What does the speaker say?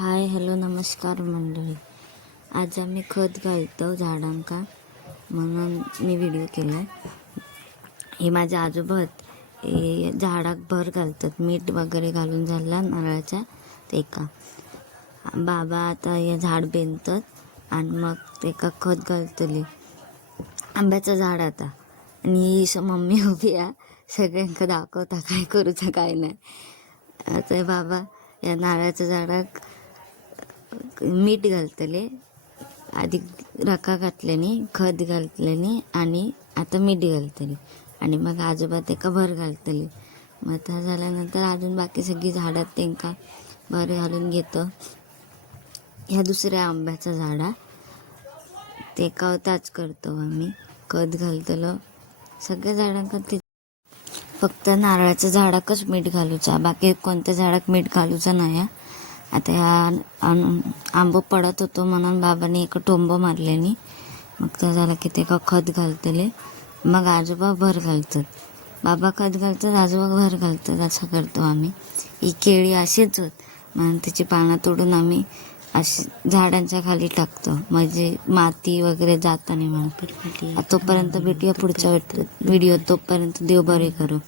Hi hello नमस्कार मंडळी. आज आम्ही खत घालतो झाडांका म्हणून मी व्हिडिओ केला. हे माझे आजोबा हे झाडाक भर घालतात, मीठ वगैरे घालून झाला नारळाच्या तेका. बाबा आता हे झाड बेंदतात आणि मग तेका खत घालतली. आंब्याचं झाड आता आणि ही मम्मी उभी आहे, सगळ्यांका दाखवता काय करूचा काय नाही. आता बाबा या नारळाच्या झाडाक मीठ घालतले, आधी रका घातल्याने खत घातल्याने आणि आता मीठ घालतले आणि मग आजोबा तेका भर घालतले. मग आता झाल्यानंतर अजून बाकी सगळी झाडात तेंका भर घालून घेतो. ह्या दुसऱ्या आंब्याचा झाडा तेका ताच करतो आम्ही, खत घालतलो सगळ्या झाडांका. ते फक्त नारळाच्या झाडाकच मीठ घालूचा, बाकी कोणत्या झाडाक मीठ घालूचा नाही. आता ह्या आंबो पडत होतो म्हणून बाबाने एक टोंब मारल्याने मग तो झाला की ते खत घालतले. मग आजोबा भर घालतात, बाबा खत घालतात, आजोबा भर घालतात. असं करतो आम्ही. ही केळी अशीच होत म्हणून त्याची पानं तोडून आम्ही अशी झाडांच्या खाली टाकतो, म्हणजे माती वगैरे जाता नाही म्हणून. तोपर्यंत भेटूया पुढच्या व्हिडिओ. तोपर्यंत देव बरे करो.